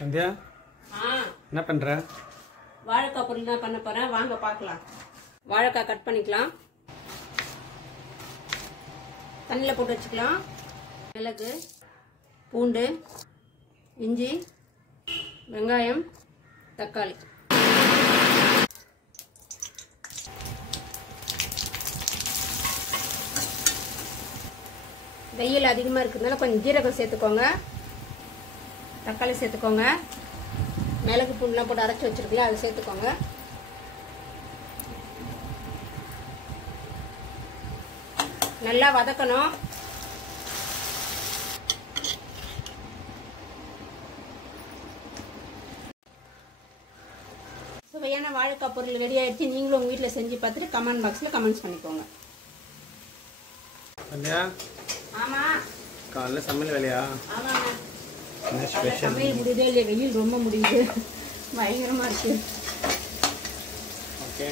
சந்தியா என்ன பண்ற? வாழைக்காய் பொரியல் தான் பண்ண போறேன், வாங்க பார்க்கலாம். வாழைக்காய் கட் பண்ணிக்கலாம், தண்ணியில் போட்டு வச்சுக்கலாம். மிளகு, பூண்டு, இஞ்சி, வெங்காயம், தக்காளி. வெயில் அதிகமாக இருக்கிறதுனால கொஞ்சம் ஜீரகம் சேர்த்துக்கோங்க, தக்காளி சேர்த்துக்கோங்க, மிளகு பூண்டுலாம் போட்டு அரைச்சி வச்சிருக்கல அதை சேர்த்துக்கோங்க. நல்லா வதக்கணும். சுவையான வாழைக்காய் பொரியல் ரெடி ஆயிடுச்சு. நீங்களும் உங்க வீட்டில் செஞ்சு பார்த்துட்டு கமெண்ட் பாக்ஸில் கமெண்ட்ஸ் பண்ணிக்கோங்க. சந்தியா ஆமா காலைல சமையல் வேலையா? ஆமாங்க, என்ன ஸ்பெஷல்? சமையல் முடியுதே இல்லையா, வெயில் ரொம்ப முடியுது, பயங்கரமா இருக்கு. ஓகே,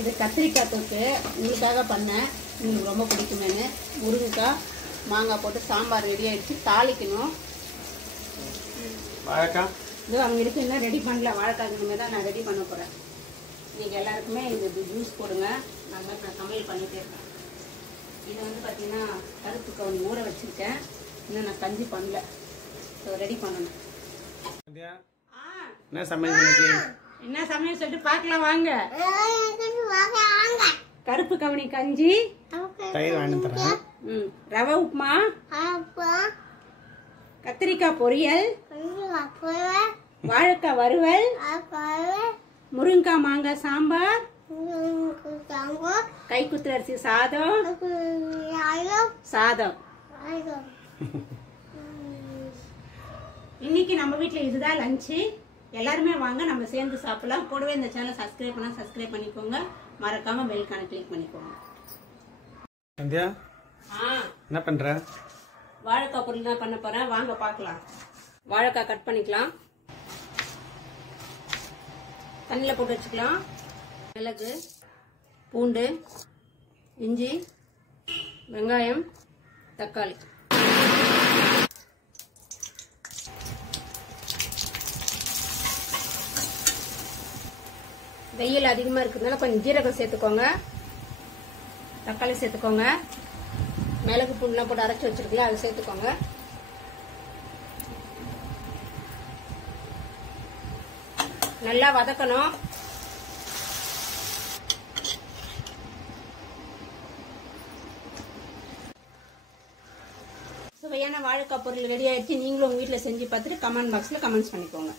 இது கத்திரிக்காய் தொக்கு உங்களுக்காக பண்ணேன், உங்களுக்கு ரொம்ப பிடிக்குமேனு. முருங்கைக்காய் மாங்காய் போட்டு சாம்பார் ரெடி ஆயிடுச்சு. தாளிக்கணும். வாழைக்காய் இது அங்கே இருக்கு, இன்னும் ரெடி பண்ணல. வாழைக்காய் இனிமேல் தான் நான் ரெடி பண்ண போகிறேன். நீங்கள் எல்லாருக்குமே இது ஜூஸ் போடுங்க. நான் சமையல் பண்ணிகிட்டே இருக்கேன். இது வந்து பார்த்தீங்கன்னா கருப்பு கவுனி ஊற வச்சுருக்கேன், இன்னும் நான் கஞ்சி பண்ணல. ஸோ ரெடி பண்ணணும். சந்தியா என்ன சமையல் இன்னைக்கு? என்ன சமையல் சொல்லிட்டு பார்க்கலாம் வாங்க. கருப்பு கவுனி கஞ்சி, தயிர் வாங்கி தரேன், ரவை உப்புமா, கத்திரிக்காய் பொரியல், வாழைக்காய் வறுவல், முருங்கைக்காய் மாங்காய் சாம்பார், கைக்குத்தல் அரிசி சாதம். இன்னைக்கு நம்ம வீட்டில் இதுதான் லஞ்சு. எல்லாருமே வாங்க, நம்ம சேர்ந்து சாப்பிடலாம். கூடவே இந்த சேனல் சப்ஸ்கிரைப் பண்ணா சப்ஸ்கிரைப் பண்ணிக்கோங்க, மறக்காம பெல்கான கிளிக் பண்ணிக்கோங்க. சந்தியா என்ன பண்ற? வாழைக்காய் பொரியல் தான் பண்ண போறேன், வாங்க பார்க்கலாம். வாழைக்காய் கட் பண்ணிக்கலாம், தண்ணியில் போட்டு வச்சுக்கலாம். மிளகு, பூண்டு, இஞ்சி, வெங்காயம், தக்காளி. வெயில் அதிகமாக இருக்கிறதுனால கொஞ்சம் ஜீரகம் சேர்த்துக்கோங்க, தக்காளி சேர்த்துக்கோங்க, மிளகு பூண்டுலாம் போட்டு அரைச்சி வச்சிருக்கல அதை சேர்த்துக்கோங்க. நல்லா வதக்கணும். சுவையான வாழைக்காய் பொரியல் ரெடி ஆயிடுச்சு. நீங்களும் உங்க வீட்டில் செஞ்சு பார்த்துட்டு கமெண்ட் பாக்ஸில் கமெண்ட்ஸ் பண்ணிக்கோங்க.